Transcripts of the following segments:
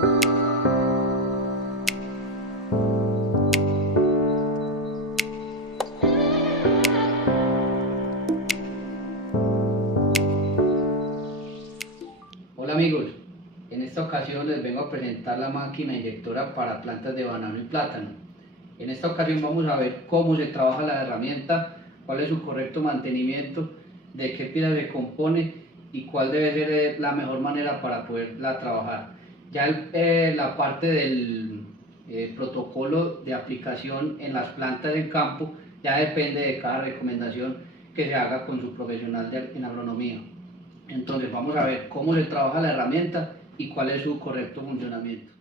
Hola amigos, en esta ocasión les vengo a presentar la máquina inyectora para plantas de banano y plátano. En esta ocasión vamos a ver cómo se trabaja la herramienta, cuál es su correcto mantenimiento, de qué piezas se compone y cuál debe ser la mejor manera para poderla trabajar. Ya la parte del protocolo de aplicación en las plantas en campo ya depende de cada recomendación que se haga con su profesional en agronomía. Entonces vamos a ver cómo se trabaja la herramienta y cuál es su correcto funcionamiento.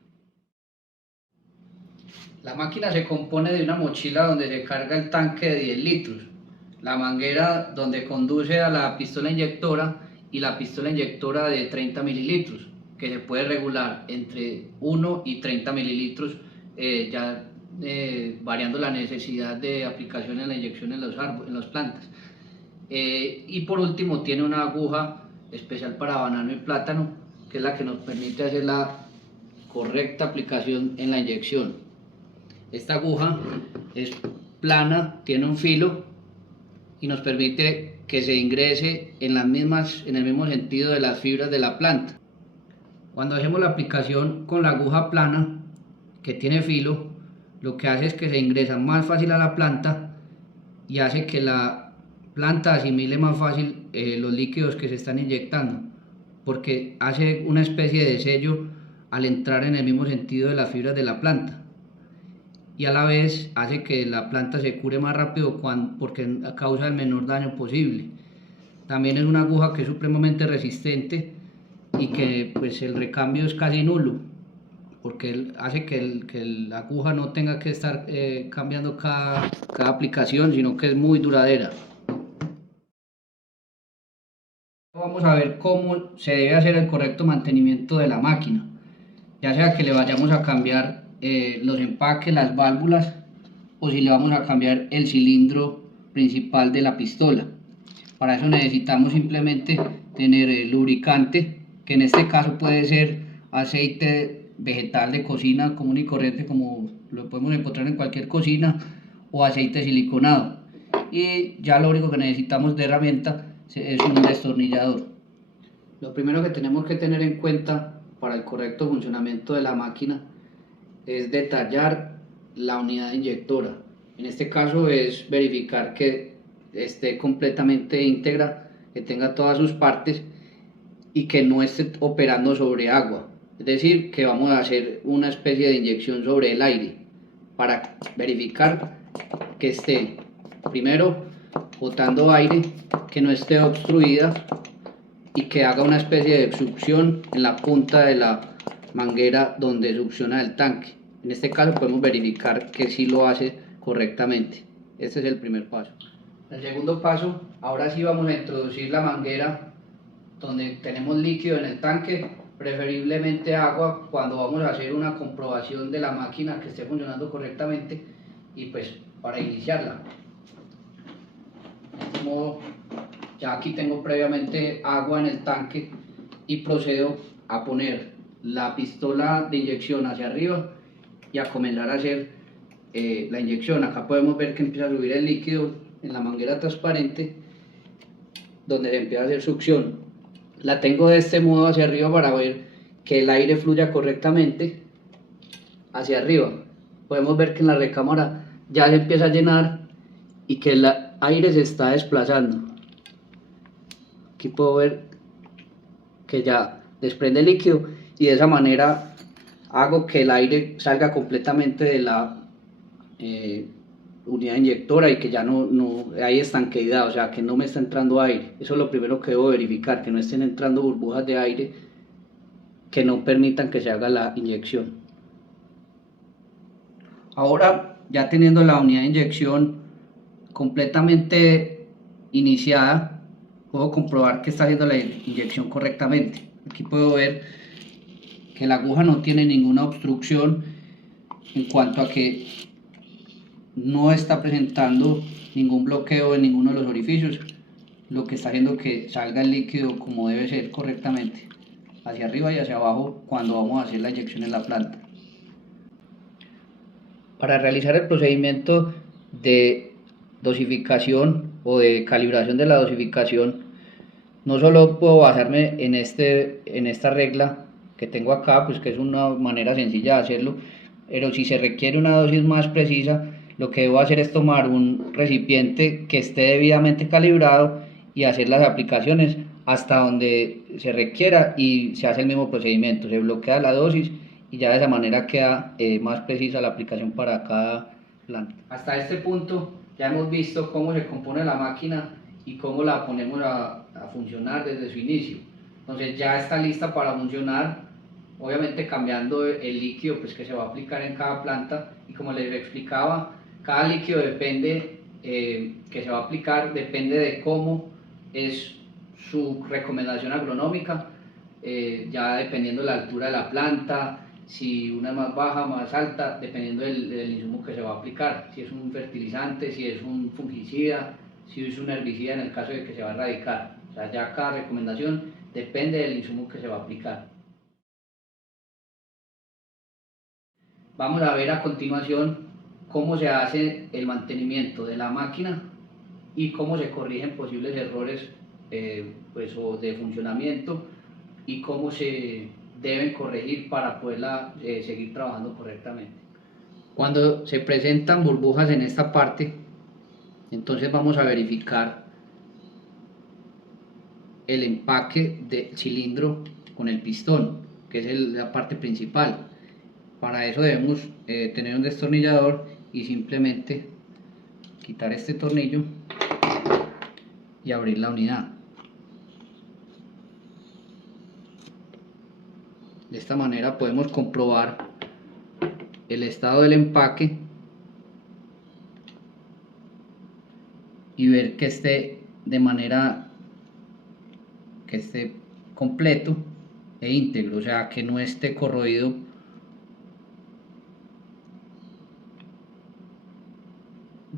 La máquina se compone de una mochila donde se carga el tanque de 10 litros, la manguera donde conduce a la pistola inyectora y la pistola inyectora de 30 mililitros, que se puede regular entre 1 y 30 mililitros, variando la necesidad de aplicación en la inyección en las plantas. Y por último tiene una aguja especial para banano y plátano, que es la que nos permite hacer la correcta aplicación en la inyección. Esta aguja es plana, tiene un filo y nos permite que se ingrese en el mismo sentido de las fibras de la planta. Cuando hacemos la aplicación con la aguja plana que tiene filo, lo que hace es que se ingresa más fácil a la planta y hace que la planta asimile más fácil los líquidos que se están inyectando, porque hace una especie de sello al entrar en el mismo sentido de las fibras de la planta, y a la vez hace que la planta se cure más rápido porque causa el menor daño posible. También es una aguja que es supremamente resistente y que pues el recambio es casi nulo, porque hace que la aguja no tenga que estar cambiando cada aplicación, sino que es muy duradera. Vamos a ver cómo se debe hacer el correcto mantenimiento de la máquina, ya sea que le vayamos a cambiar los empaques, las válvulas, o si le vamos a cambiar el cilindro principal de la pistola. Para eso necesitamos simplemente tener el lubricante, que en este caso puede ser aceite vegetal de cocina común y corriente, como lo podemos encontrar en cualquier cocina, o aceite siliconado. Y ya lo único que necesitamos de herramienta es un destornillador. Lo primero que tenemos que tener en cuenta para el correcto funcionamiento de la máquina es detallar la unidad inyectora. En este caso es verificar que esté completamente íntegra, que tenga todas sus partes y que no esté operando sobre agua. Es decir, que vamos a hacer una especie de inyección sobre el aire para verificar que esté primero botando aire, que no esté obstruida y que haga una especie de succión en la punta de la manguera donde succiona el tanque. En este caso podemos verificar que sí lo hace correctamente. Este es el primer paso. El segundo paso, ahora sí vamos a introducir la manguera donde tenemos líquido en el tanque, preferiblemente agua, cuando vamos a hacer una comprobación de la máquina que esté funcionando correctamente, y pues para iniciarla. De este modo, ya aquí tengo previamente agua en el tanque y procedo a poner la pistola de inyección hacia arriba y a comenzar a hacer la inyección. Acá podemos ver que empieza a subir el líquido en la manguera transparente, donde se empieza a hacer succión. La tengo de este modo hacia arriba para ver que el aire fluya correctamente hacia arriba. Podemos ver que en la recámara ya se empieza a llenar y que el aire se está desplazando. Aquí puedo ver que ya desprende líquido y de esa manera hago que el aire salga completamente de la unidad inyectora y que ya no hay estanqueidad, o sea que no me está entrando aire. Eso es lo primero que debo verificar, que no estén entrando burbujas de aire que no permitan que se haga la inyección. Ahora, ya teniendo la unidad de inyección completamente iniciada, puedo comprobar que está haciendo la inyección correctamente. Aquí puedo ver que la aguja no tiene ninguna obstrucción en cuanto a que no está presentando ningún bloqueo en ninguno de los orificios, lo que está haciendo que salga el líquido como debe ser correctamente. hacia arriba y hacia abajo cuando vamos a hacer la inyección en la planta. Para realizar el procedimiento de dosificación o de calibración de la dosificación, no solo puedo basarme en esta regla que tengo acá, pues que es una manera sencilla de hacerlo, pero si se requiere una dosis más precisa, lo que debo hacer es tomar un recipiente que esté debidamente calibrado y hacer las aplicaciones hasta donde se requiera y se hace el mismo procedimiento, se bloquea la dosis y ya de esa manera queda más precisa la aplicación para cada planta. Hasta este punto ya hemos visto cómo se compone la máquina y cómo la ponemos a funcionar desde su inicio. Entonces ya está lista para funcionar, obviamente cambiando el líquido pues, que se va a aplicar en cada planta, y como les explicaba, cada líquido depende que se va a aplicar, depende de cómo es su recomendación agronómica, ya dependiendo de la altura de la planta, si una es más baja, más alta, dependiendo del insumo que se va a aplicar, si es un fertilizante, si es un fungicida, si es un herbicida en el caso de que se va a erradicar. O sea, ya cada recomendación depende del insumo que se va a aplicar. Vamos a ver a continuación cómo se hace el mantenimiento de la máquina y cómo se corrigen posibles errores pues, o de funcionamiento y cómo se deben corregir para poderla seguir trabajando correctamente. Cuando se presentan burbujas en esta parte, entonces vamos a verificar el empaque del cilindro con el pistón, que es la parte principal. Para eso debemos tener un destornillador y simplemente quitar este tornillo y abrir la unidad. De esta manera podemos comprobar el estado del empaque y ver que esté de manera que esté completo e íntegro, o sea que no esté corroído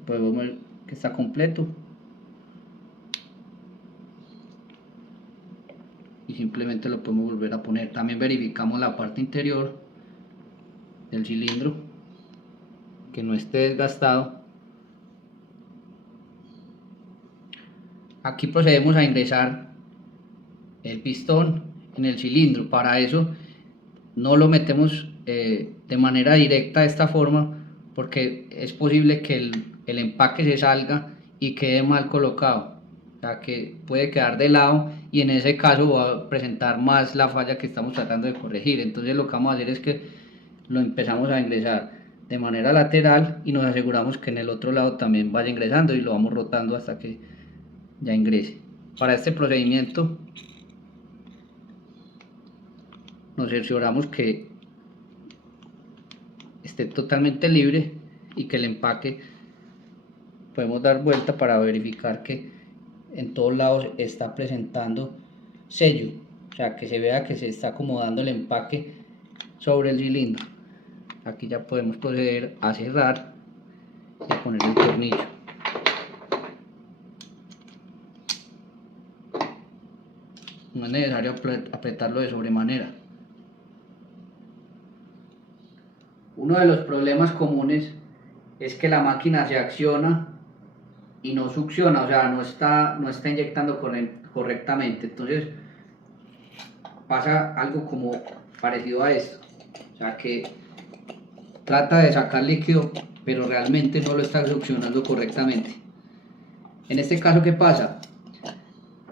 podemos ver que está completo y simplemente lo podemos volver a poner. También verificamos la parte interior del cilindro que no esté desgastado. Aquí procedemos a ingresar el pistón en el cilindro. Para eso no lo metemos de manera directa de esta forma, porque es posible que el empaque se salga y quede mal colocado, o sea que puede quedar de lado y en ese caso va a presentar más la falla que estamos tratando de corregir. Entonces lo que vamos a hacer es que lo empezamos a ingresar de manera lateral y nos aseguramos que en el otro lado también vaya ingresando y lo vamos rotando hasta que ya ingrese. Para este procedimiento nos cercioramos que esté totalmente libre y que el empaque podemos dar vuelta para verificar que en todos lados está presentando sello, o sea que se vea que se está acomodando el empaque sobre el cilindro. Aquí ya podemos proceder a cerrar y a poner el tornillo. No es necesario apretarlo de sobremanera. Uno de los problemas comunes es que la máquina se acciona y no succiona, o sea, no está inyectando correctamente. Entonces pasa algo como parecido a esto, o sea que trata de sacar líquido pero realmente no lo está succionando correctamente. En este caso, ¿qué pasa?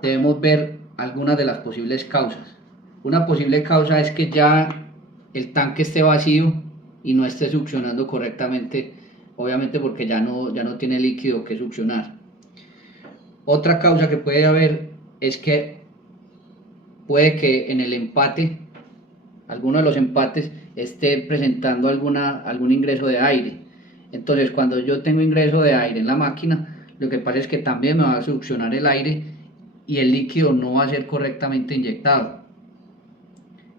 Debemos ver algunas de las posibles causas. Una posible causa es que ya el tanque esté vacío y no esté succionando correctamente, obviamente porque ya no tiene líquido que succionar. Otra causa que puede haber es que puede que en el empate, alguno de los empates, esté presentando algún ingreso de aire. Entonces cuando yo tengo ingreso de aire en la máquina, lo que pasa es que también me va a succionar el aire y el líquido no va a ser correctamente inyectado.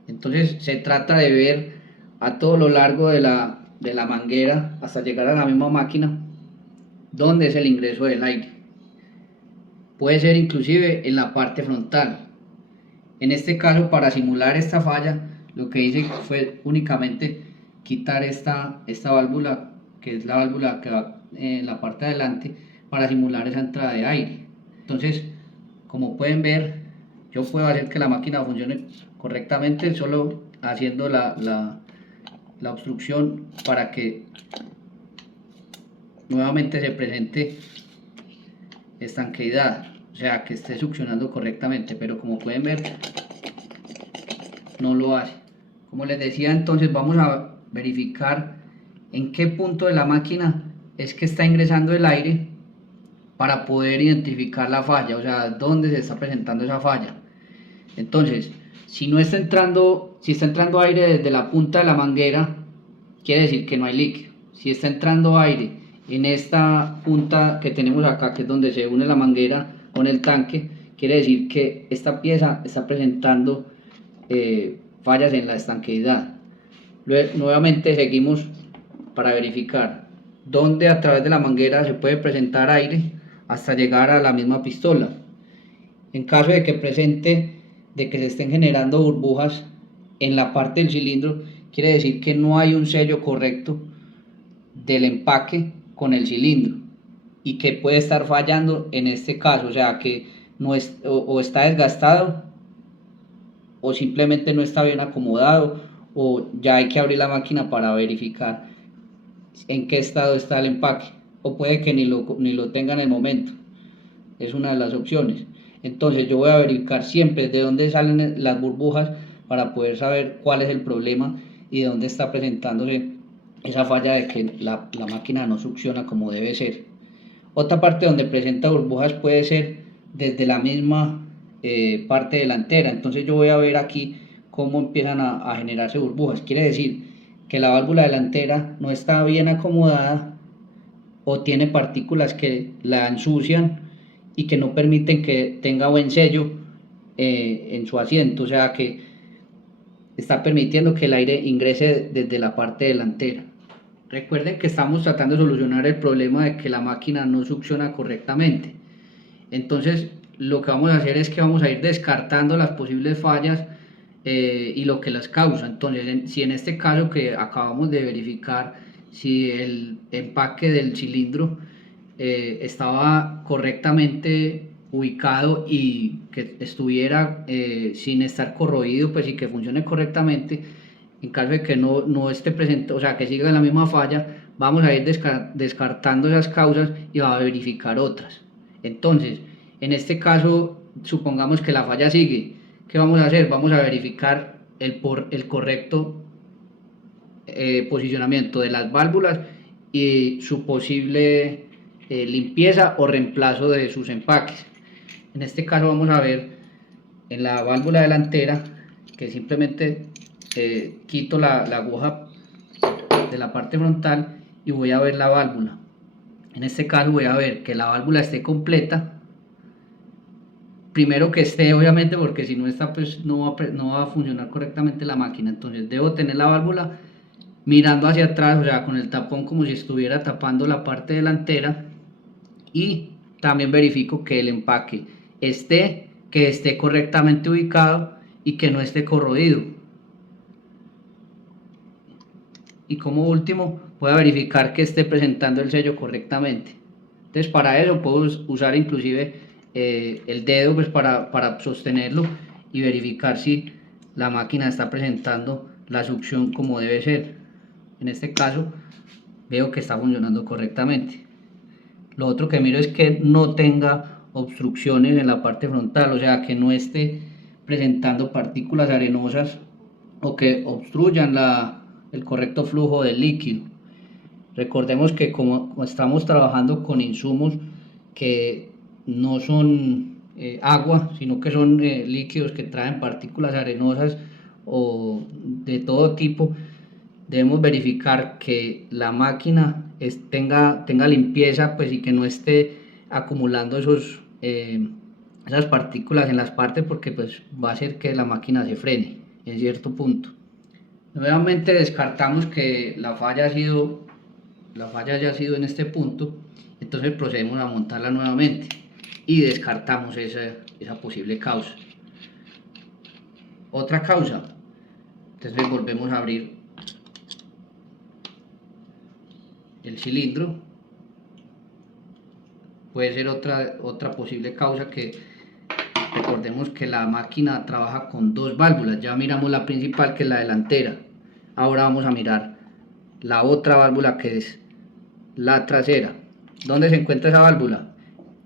Entonces se trata de ver a todo lo largo de la manguera hasta llegar a la misma máquina dónde es el ingreso del aire. Puede ser inclusive en la parte frontal. En este caso, para simular esta falla, lo que hice fue únicamente quitar esta válvula, que es la válvula que va en la parte de adelante, para simular esa entrada de aire. Entonces, como pueden ver, yo puedo hacer que la máquina funcione correctamente solo haciendo la obstrucción para que nuevamente se presente estanqueidad, o sea que esté succionando correctamente, pero como pueden ver no lo hace. Como les decía, entonces vamos a verificar en qué punto de la máquina es que está ingresando el aire para poder identificar la falla, o sea, dónde se está presentando esa falla. Entonces, si no está entrando, si está entrando aire desde la punta de la manguera, quiere decir que no hay líquido. Si está entrando aire en esta punta que tenemos acá, que es donde se une la manguera con el tanque, quiere decir que esta pieza está presentando fallas en la estanqueidad. Nuevamente seguimos para verificar dónde a través de la manguera se puede presentar aire hasta llegar a la misma pistola. En caso de que se estén generando burbujas en la parte del cilindro, quiere decir que no hay un sello correcto del empaque con el cilindro y que puede estar fallando en este caso, o sea que no es, o está desgastado o simplemente no está bien acomodado, o ya hay que abrir la máquina para verificar en qué estado está el empaque, o puede que ni lo tenga en el momento. Es una de las opciones. Entonces yo voy a verificar siempre de dónde salen las burbujas para poder saber cuál es el problema y de dónde está presentándose esa falla de que la máquina no succiona como debe ser. Otra parte donde presenta burbujas puede ser desde la misma parte delantera. Entonces yo voy a ver aquí cómo empiezan a generarse burbujas. Quiere decir que la válvula delantera no está bien acomodada o tiene partículas que la ensucian y que no permiten que tenga buen sello en su asiento, o sea que está permitiendo que el aire ingrese desde la parte delantera. Recuerden que estamos tratando de solucionar el problema de que la máquina no succiona correctamente. Entonces lo que vamos a hacer es que vamos a ir descartando las posibles fallas y lo que las causa. Entonces, si en este caso que acabamos de verificar, si el empaque del cilindro estaba correctamente ubicado y que estuviera sin estar corroído, pues y que funcione correctamente, en caso de que no esté presente, o sea que siga la misma falla, vamos a ir descartando esas causas y va a verificar otras. Entonces, en este caso, supongamos que la falla sigue. ¿Qué vamos a hacer? Vamos a verificar el correcto posicionamiento de las válvulas y su posible limpieza o reemplazo de sus empaques. En este caso vamos a ver en la válvula delantera que simplemente quito la aguja de la parte frontal y voy a ver la válvula. En este caso voy a ver que la válvula esté completa. Primero que esté, obviamente, porque si no está, pues no va a funcionar correctamente la máquina. Entonces debo tener la válvula mirando hacia atrás, o sea, con el tapón como si estuviera tapando la parte delantera. Y también verifico que el empaque que esté correctamente ubicado y que no esté corroído. Y como último, voy a verificar que esté presentando el sello correctamente. Entonces para eso puedo usar inclusive el dedo pues para sostenerlo y verificar si la máquina está presentando la succión como debe ser. En este caso veo que está funcionando correctamente. Lo otro que miro es que no tenga obstrucciones en la parte frontal, o sea que no esté presentando partículas arenosas o que obstruyan el correcto flujo del líquido. Recordemos que como estamos trabajando con insumos que no son agua, sino que son líquidos que traen partículas arenosas o de todo tipo, debemos verificar que la máquina tenga limpieza, pues, y que no esté acumulando esas partículas en las partes, porque pues va a hacer que la máquina se frene en cierto punto. Nuevamente descartamos que la falla haya sido en este punto, entonces procedemos a montarla nuevamente y descartamos esa posible causa. otra causa. Entonces volvemos a abrir el cilindro. Puede ser otra posible causa, que recordemos que la máquina trabaja con dos válvulas. Ya miramos la principal, que es la delantera. Ahora vamos a mirar la otra válvula, que es la trasera. ¿Dónde se encuentra esa válvula?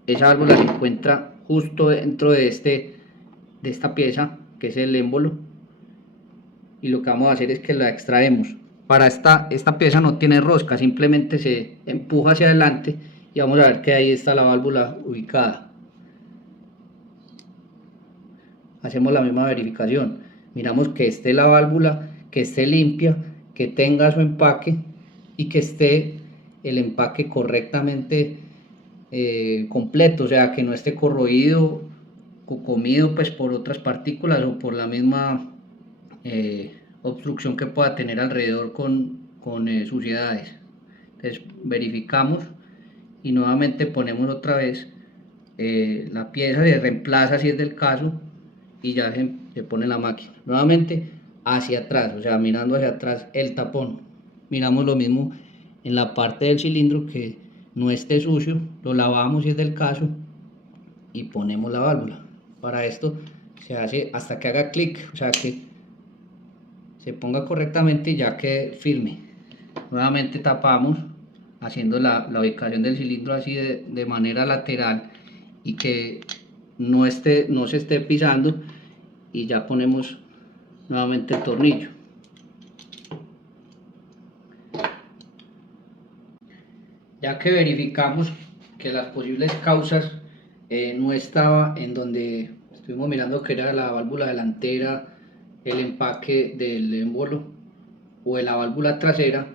Esa válvula se encuentra justo dentro de esta pieza, que es el émbolo, y lo que vamos a hacer es que la extraemos. Para esta pieza no tiene rosca, simplemente se empuja hacia adelante y vamos a ver que ahí está la válvula ubicada. Hacemos la misma verificación, miramos que esté la válvula, que esté limpia, que tenga su empaque y que esté el empaque correctamente completo, o sea, que no esté corroído o comido pues por otras partículas o por la misma obstrucción que pueda tener alrededor con suciedades. Entonces verificamos y nuevamente ponemos otra vez la pieza, se reemplaza si es del caso, y ya se pone la máquina nuevamente hacia atrás, o sea, mirando hacia atrás el tapón. Miramos lo mismo en la parte del cilindro, que no esté sucio, lo lavamos si es del caso y ponemos la válvula. Para esto se hace hasta que haga clic, o sea, que se ponga correctamente y ya quede firme. Nuevamente tapamos, haciendo la ubicación del cilindro así de manera lateral y que no se esté pisando, y ya ponemos nuevamente el tornillo. Ya que verificamos que las posibles causas no estaba en donde estuvimos mirando, que era la válvula delantera, el empaque del émbolo o de la válvula trasera,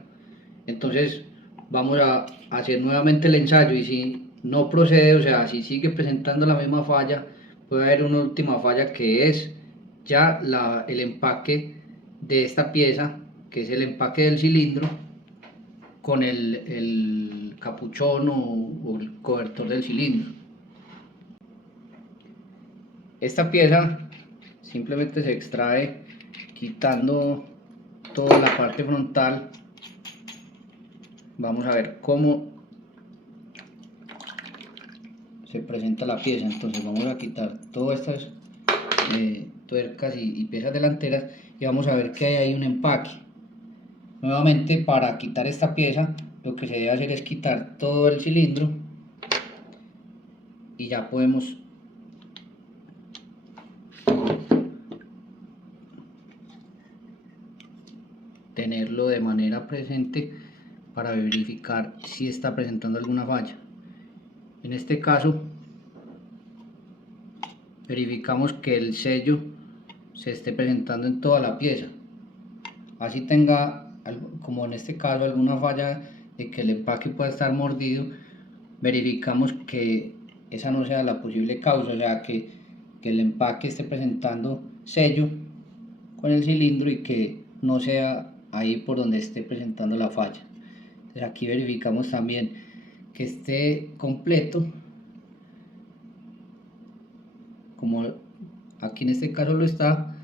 entonces vamos a hacer nuevamente el ensayo, y si no procede, o sea, si sigue presentando la misma falla, puede haber una última falla, que es ya el empaque de esta pieza, que es el empaque del cilindro con el capuchón o el cobertor del cilindro. Esta pieza simplemente se extrae quitando toda la parte frontal. Vamos a ver cómo se presenta la pieza. Entonces vamos a quitar todas estas tuercas y piezas delanteras, y vamos a ver que hay ahí un empaque. Nuevamente, para quitar esta pieza, lo que se debe hacer es quitar todo el cilindro, y ya podemos tenerlo de manera presente para verificar si está presentando alguna falla. En este caso verificamos que el sello se esté presentando en toda la pieza, así tenga, como en este caso, alguna falla de que el empaque pueda estar mordido. Verificamos que esa no sea la posible causa, o sea, que el empaque esté presentando sello con el cilindro y que no sea ahí por donde esté presentando la falla. Entonces aquí verificamos también que esté completo, como aquí en este caso lo está,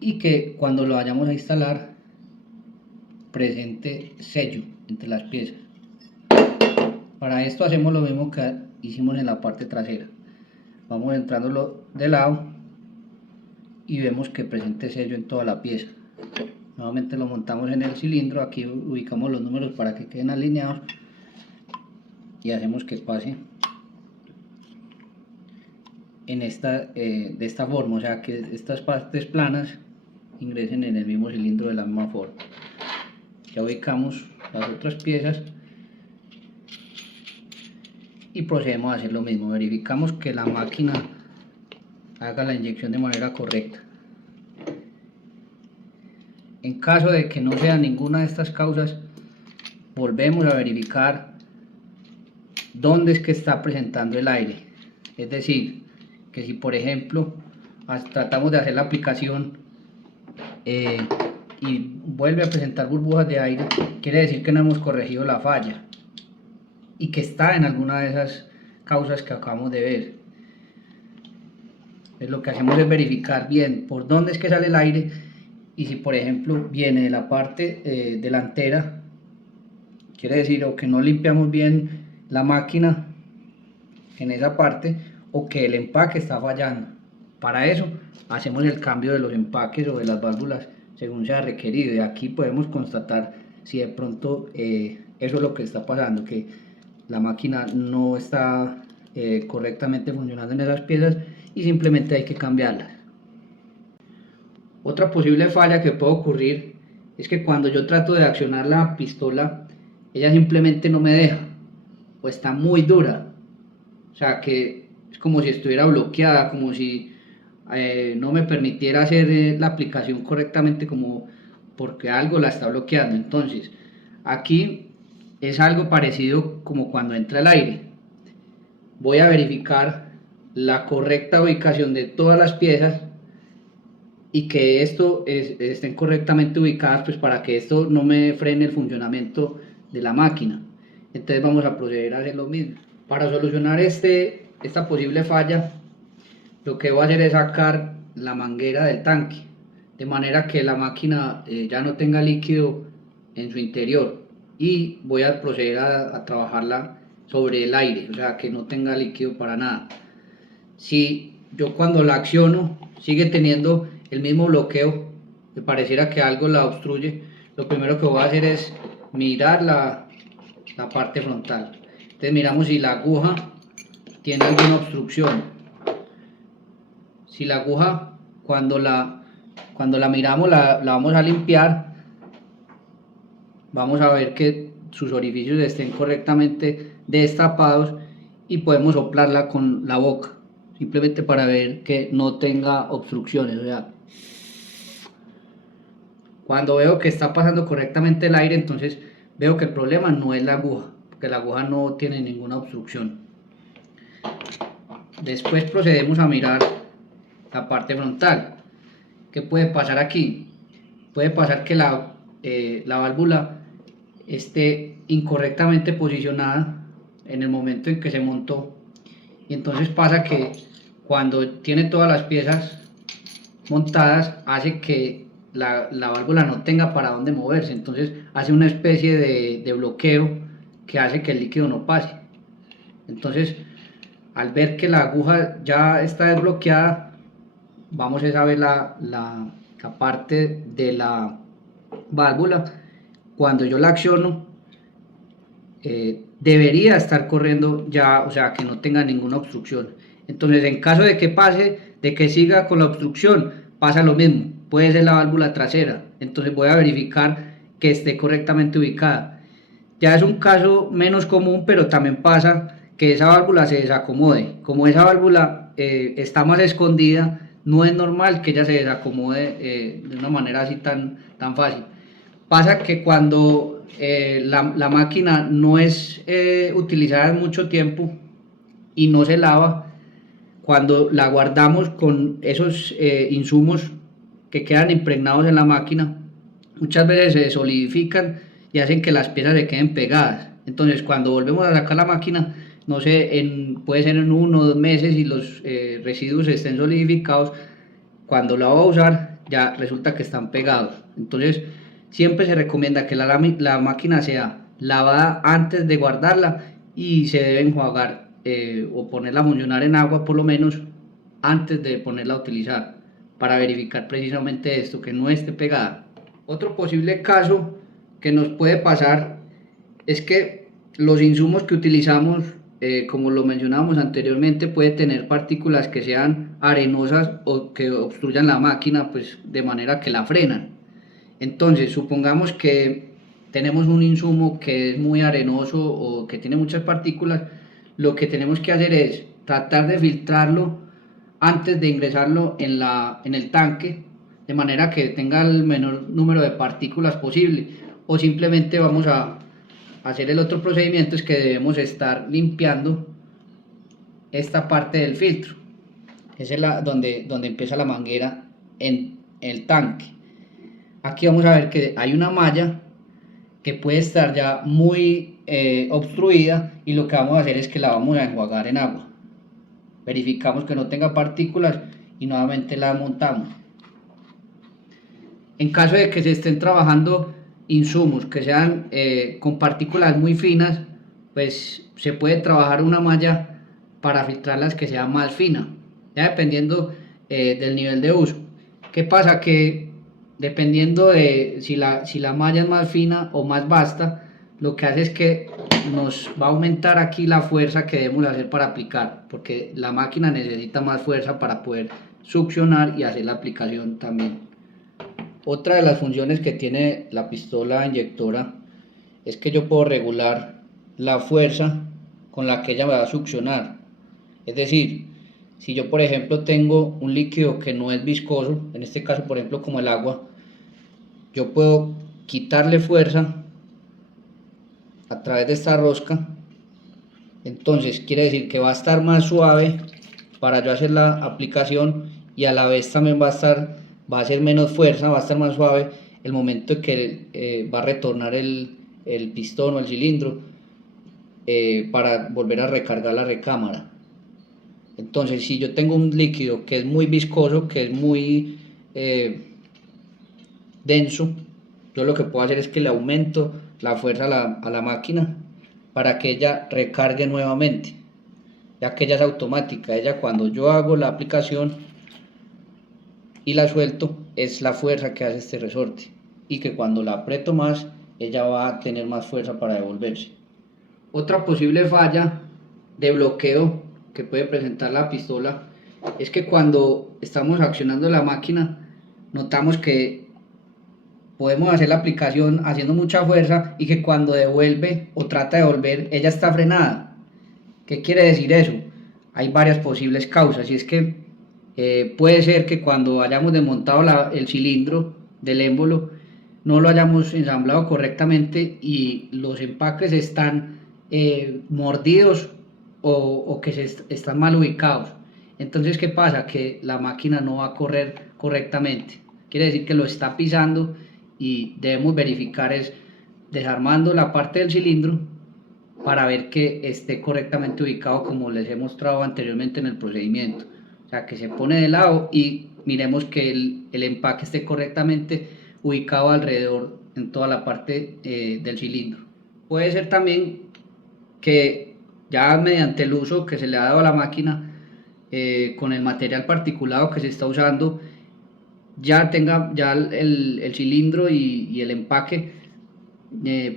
y que cuando lo vayamos a instalar presente sello entre las piezas. Para esto hacemos lo mismo que hicimos en la parte trasera. Vamos entrándolo de lado y vemos que presente sello en toda la pieza. Nuevamente lo montamos en el cilindro, aquí ubicamos los números para que queden alineados y hacemos que pase en de esta forma, o sea, que estas partes planas ingresen en el mismo cilindro de la misma forma. Ya ubicamos las otras piezas y procedemos a hacer lo mismo. Verificamos que la máquina haga la inyección de manera correcta. En caso de que no sea ninguna de estas causas, volvemos a verificar dónde es que está presentando el aire. Es decir, que si por ejemplo tratamos de hacer la aplicación y vuelve a presentar burbujas de aire, quiere decir que no hemos corregido la falla y que está en alguna de esas causas que acabamos de ver. Pues lo que hacemos es verificar bien por dónde es que sale el aire y si por ejemplo viene de la parte delantera, quiere decir o que no limpiamos bien la máquina en esa parte o que el empaque está fallando. Para eso hacemos el cambio de los empaques o de las válvulas según sea requerido, y aquí podemos constatar si de pronto eso es lo que está pasando, que la máquina no está correctamente funcionando en esas piezas y simplemente hay que cambiarlas. Otra posible falla que puede ocurrir es que cuando yo trato de accionar la pistola, ella simplemente no me deja o está muy dura. O sea, que es como si estuviera bloqueada, como si no me permitiera hacer la aplicación correctamente, como porque algo la está bloqueando. Entonces, aquí es algo parecido como cuando entra el aire. Voy a verificar la correcta ubicación de todas las piezas y que estén correctamente ubicadas, pues para que esto no me frene el funcionamiento de la máquina. Entonces vamos a proceder a hacer lo mismo. Para solucionar esta posible falla, lo que voy a hacer es sacar la manguera del tanque, de manera que la máquina ya no tenga líquido en su interior, y voy a proceder a trabajarla sobre el aire, o sea que no tenga líquido para nada. Si yo cuando la acciono sigue teniendo el mismo bloqueo, me pareciera que algo la obstruye, lo primero que voy a hacer es mirar la parte frontal. Entonces miramos si la aguja tiene alguna obstrucción. Si la aguja cuando la miramos la vamos a limpiar, vamos a ver que sus orificios estén correctamente destapados y podemos soplarla con la boca, simplemente para ver que no tenga obstrucciones. O sea, cuando veo que está pasando correctamente el aire, entonces veo que el problema no es la aguja, porque la aguja no tiene ninguna obstrucción. Después procedemos a mirar la parte frontal. ¿Qué puede pasar aquí? Puede pasar que la válvula esté incorrectamente posicionada en el momento en que se montó, y entonces pasa que cuando tiene todas las piezas montadas hace que la válvula no tenga para dónde moverse, entonces hace una especie de bloqueo que hace que el líquido no pase. Entonces, al ver que la aguja ya está desbloqueada, vamos a ver la parte de la válvula. Cuando yo la acciono, debería estar corriendo ya, o sea que no tenga ninguna obstrucción. Entonces, en caso de que pase, de que siga con la obstrucción, pasa lo mismo, puede ser la válvula trasera. Entonces voy a verificar que esté correctamente ubicada. Ya es un caso menos común, pero también pasa que esa válvula se desacomode. Como esa válvula está más escondida, no es normal que ella se desacomode de una manera así tan fácil. Pasa que cuando la máquina no es utilizada en mucho tiempo y no se lava, cuando la guardamos con esos insumos que quedan impregnados en la máquina, muchas veces se solidifican y hacen que las piezas se queden pegadas. Entonces, cuando volvemos a sacar la máquina, no sé, puede ser en 1 o 2 meses, y los residuos estén solidificados, cuando la voy a usar ya resulta que están pegados. Entonces, siempre se recomienda que la máquina sea lavada antes de guardarla, y se debe enjuagar o ponerla a funcionar en agua por lo menos antes de ponerla a utilizar, para verificar precisamente esto, que no esté pegada. Otro posible caso que nos puede pasar es que los insumos que utilizamos, como lo mencionábamos anteriormente, puede tener partículas que sean arenosas o que obstruyan la máquina, pues de manera que la frenan. Entonces, supongamos que tenemos un insumo que es muy arenoso o que tiene muchas partículas, lo que tenemos que hacer es tratar de filtrarlo antes de ingresarlo en el tanque, de manera que tenga el menor número de partículas posible, o simplemente vamos a hacer el otro procedimiento, es que debemos estar limpiando esta parte del filtro. Esa es donde empieza la manguera en el tanque. Aquí vamos a ver que hay una malla que puede estar ya muy obstruida, y lo que vamos a hacer es que la vamos a enjuagar en agua. Verificamos que no tenga partículas y nuevamente la montamos. En caso de que se estén trabajando insumos que sean con partículas muy finas, pues se puede trabajar una malla para filtrarlas que sea más fina, ya dependiendo del nivel de uso. ¿Qué pasa? Que dependiendo de si la malla es más fina o más vasta, lo que hace es que nos va a aumentar aquí la fuerza que debemos hacer para aplicar, porque la máquina necesita más fuerza para poder succionar y hacer la aplicación también. Otra de las funciones que tiene la pistola inyectora es que yo puedo regular la fuerza con la que ella me va a succionar. Es decir, si yo por ejemplo tengo un líquido que no es viscoso, en este caso por ejemplo como el agua, yo puedo quitarle fuerza a través de esta rosca. Entonces quiere decir que va a estar más suave para yo hacer la aplicación, y a la vez también va a ser menos fuerza, va a estar más suave el momento en que va a retornar el pistón o el cilindro para volver a recargar la recámara. Entonces si yo tengo un líquido que es muy viscoso, que es muy denso, yo lo que puedo hacer es que le aumento la fuerza a la máquina para que ella recargue nuevamente, ya que ella es automática. Ella, cuando yo hago la aplicación y la suelto, es la fuerza que hace este resorte, y que cuando la aprieto más, ella va a tener más fuerza para devolverse. Otra posible falla de bloqueo que puede presentar la pistola es que cuando estamos accionando la máquina, notamos que podemos hacer la aplicación haciendo mucha fuerza y que cuando devuelve o trata de devolver, ella está frenada. ¿Qué quiere decir eso? Hay varias posibles causas, y es que puede ser que cuando hayamos desmontado el cilindro del émbolo no lo hayamos ensamblado correctamente y los empaques están mordidos o que están mal ubicados. Entonces, ¿qué pasa? Que la máquina no va a correr correctamente. Quiere decir que lo está pisando, y debemos verificar es desarmando la parte del cilindro para ver que esté correctamente ubicado, como les he mostrado anteriormente en el procedimiento. O sea, que se pone de lado y miremos que el empaque esté correctamente ubicado alrededor en toda la parte del cilindro. Puede ser también que ya mediante el uso que se le ha dado a la máquina, con el material particulado que se está usando, ya tenga ya el cilindro y el empaque,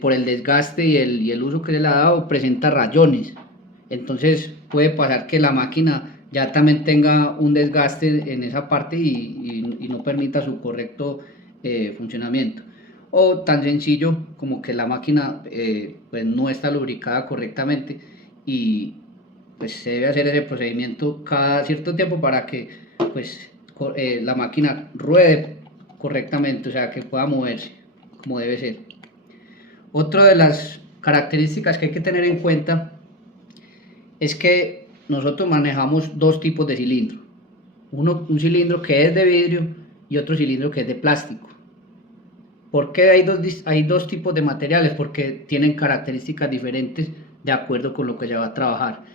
por el desgaste y el uso que se le ha dado, presenta rayones. Entonces puede pasar que la máquina ya también tenga un desgaste en esa parte y no permita su correcto funcionamiento. O tan sencillo como que la máquina pues no está lubricada correctamente, y pues se debe hacer ese procedimiento cada cierto tiempo para que pues la máquina ruede correctamente, o sea, que pueda moverse como debe ser. Otra de las características que hay que tener en cuenta es que nosotros manejamos dos tipos de cilindro. Un cilindro que es de vidrio y otro cilindro que es de plástico. ¿Por qué hay dos tipos de materiales? Porque tienen características diferentes de acuerdo con lo que se va a trabajar.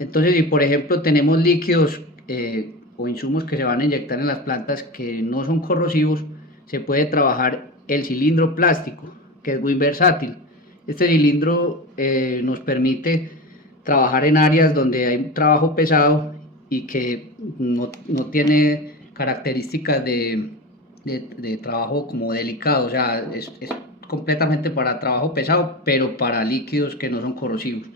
Entonces, si por ejemplo tenemos líquidos o insumos que se van a inyectar en las plantas que no son corrosivos, se puede trabajar el cilindro plástico, que es muy versátil. Este cilindro nos permite trabajar en áreas donde hay un trabajo pesado y que no tiene características de trabajo como delicado, o sea, es completamente para trabajo pesado, pero para líquidos que no son corrosivos.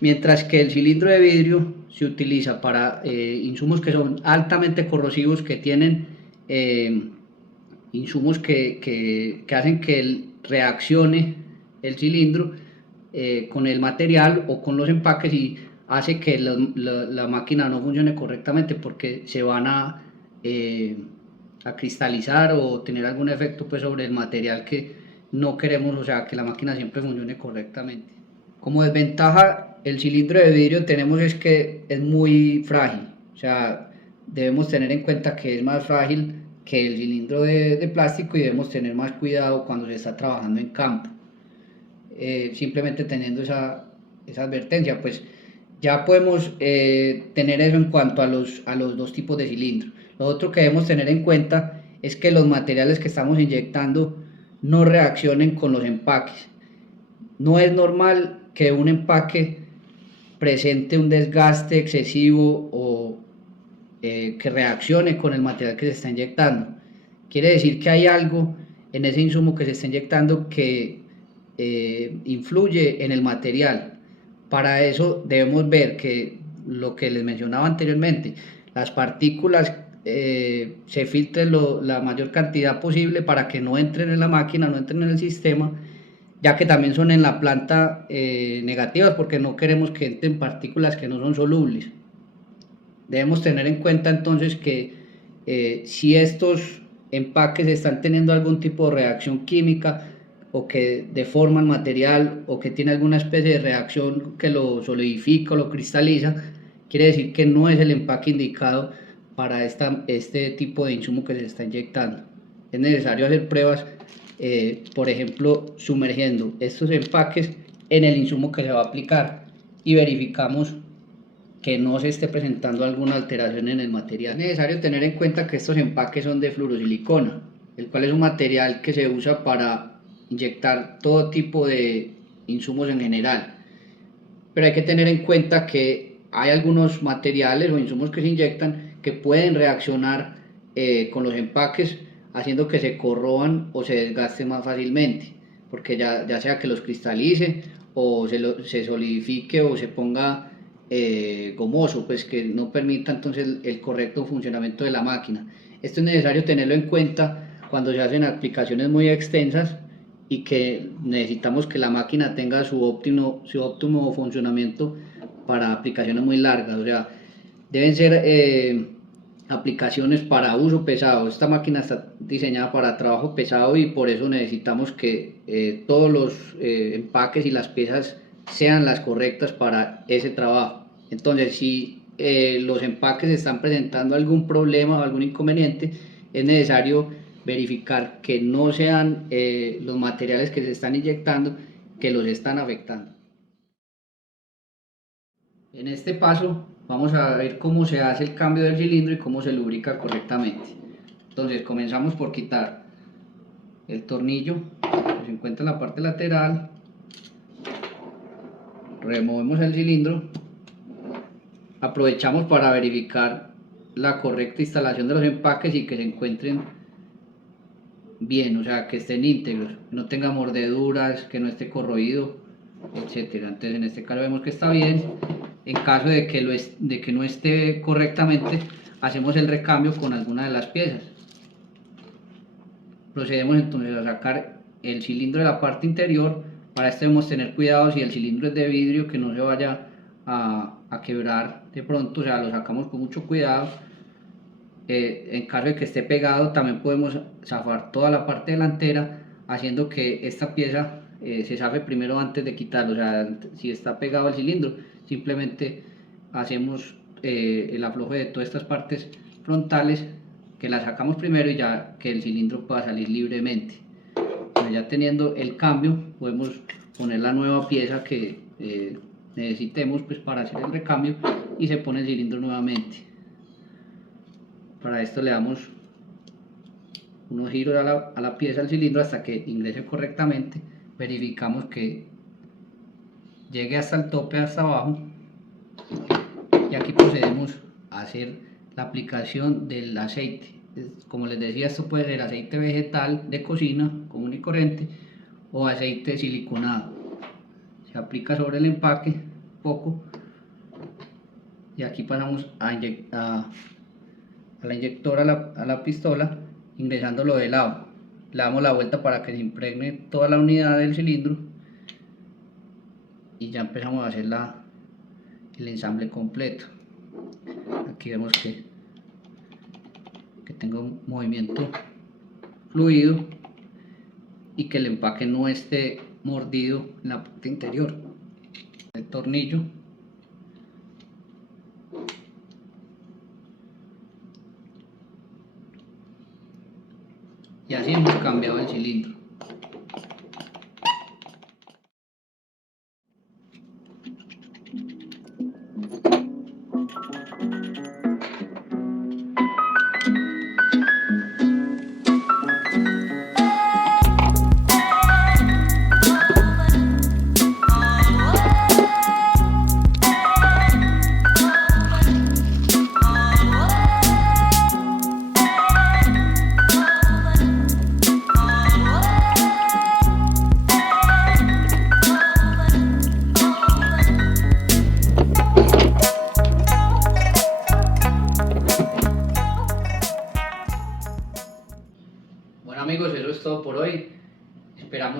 Mientras que el cilindro de vidrio se utiliza para insumos que son altamente corrosivos, que tienen insumos que hacen que reaccione el cilindro con el material o con los empaques, y hace que la máquina no funcione correctamente porque se van a cristalizar o tener algún efecto pues sobre el material que no queremos, o sea, que la máquina siempre funcione correctamente. Como desventaja, el cilindro de vidrio tenemos es que es muy frágil, o sea, debemos tener en cuenta que es más frágil que el cilindro de plástico, y debemos tener más cuidado cuando se está trabajando en campo. Simplemente teniendo esa advertencia, pues ya podemos tener eso en cuanto a los dos tipos de cilindros. Lo otro que debemos tener en cuenta es que los materiales que estamos inyectando no reaccionen con los empaques. No es normal que un empaque presente un desgaste excesivo o que reaccione con el material que se está inyectando. Quiere decir que hay algo en ese insumo que se está inyectando que influye en el material. Para eso debemos ver que lo que les mencionaba anteriormente, las partículas se filtren la mayor cantidad posible para que no entren en la máquina, no entren en el sistema, ya que también son en la planta negativas, porque no queremos que entren partículas que no son solubles. Debemos tener en cuenta entonces que si estos empaques están teniendo algún tipo de reacción química o que deforman material o que tiene alguna especie de reacción que lo solidifica o lo cristaliza, quiere decir que no es el empaque indicado para este tipo de insumo que se está inyectando. Es necesario hacer pruebas, por ejemplo, sumergiendo estos empaques en el insumo que se va a aplicar y verificamos que no se esté presentando alguna alteración en el material. Es necesario tener en cuenta que estos empaques son de fluorosilicona, el cual es un material que se usa para inyectar todo tipo de insumos en general. Pero hay que tener en cuenta que hay algunos materiales o insumos que se inyectan que pueden reaccionar con los empaques, haciendo que se corroban o se desgasten más fácilmente, porque ya sea que los cristalice o se solidifique o se ponga gomoso, pues que no permita entonces el correcto funcionamiento de la máquina. Esto es necesario tenerlo en cuenta cuando se hacen aplicaciones muy extensas y que necesitamos que la máquina tenga su óptimo funcionamiento para aplicaciones muy largas. O sea, deben ser aplicaciones para uso pesado. Esta máquina está diseñada para trabajo pesado y por eso necesitamos que todos los empaques y las piezas sean las correctas para ese trabajo. Entonces, si los empaques están presentando algún problema o algún inconveniente, es necesario verificar que no sean los materiales que se están inyectando que los están afectando. En este paso vamos a ver cómo se hace el cambio del cilindro y cómo se lubrica correctamente. Entonces comenzamos por quitar el tornillo que se encuentra en la parte lateral, removemos el cilindro, aprovechamos para verificar la correcta instalación de los empaques y que se encuentren bien, o sea, que estén íntegros, que no tenga mordeduras, que no esté corroído, etcétera. Entonces en este caso vemos que está bien. En caso de que no esté correctamente, hacemos el recambio con alguna de las piezas. Procedemos entonces a sacar el cilindro de la parte interior. Para esto debemos tener cuidado si el cilindro es de vidrio, que no se vaya a quebrar de pronto, o sea, lo sacamos con mucho cuidado. En caso de que esté pegado, también podemos zafar toda la parte delantera, haciendo que esta pieza se zafe primero antes de quitarlo. O sea, si está pegado al cilindro, simplemente hacemos el afloje de todas estas partes frontales, que las sacamos primero y ya que el cilindro pueda salir libremente. Bueno, ya teniendo el cambio, podemos poner la nueva pieza que necesitemos pues para hacer el recambio y se pone el cilindro nuevamente. Para esto le damos unos giros a la pieza del cilindro hasta que ingrese correctamente. Verificamos que llegue hasta el tope, hasta abajo, y aquí procedemos a hacer la aplicación del aceite. Como les decía, esto puede ser aceite vegetal de cocina común y corriente o aceite siliconado. Se aplica sobre el empaque poco y aquí pasamos a la inyectora, a la pistola, ingresándolo de lado. Le damos la vuelta para que se impregne toda la unidad del cilindro y ya empezamos a hacer el ensamble completo. Aquí vemos que tenga un movimiento fluido y que el empaque no esté mordido en la parte interior. El tornillo, y así hemos cambiado el cilindro.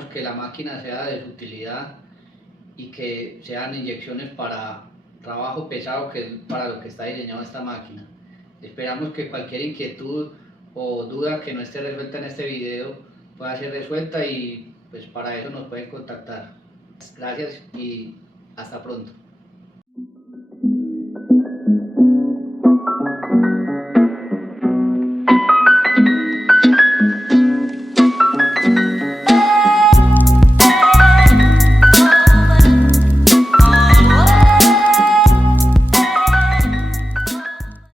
esperamos que la máquina sea de su utilidad y que sean inyecciones para trabajo pesado, que es para lo que está diseñada esta máquina. Esperamos que cualquier inquietud o duda que no esté resuelta en este video pueda ser resuelta, y pues para eso nos pueden contactar. Gracias y hasta pronto.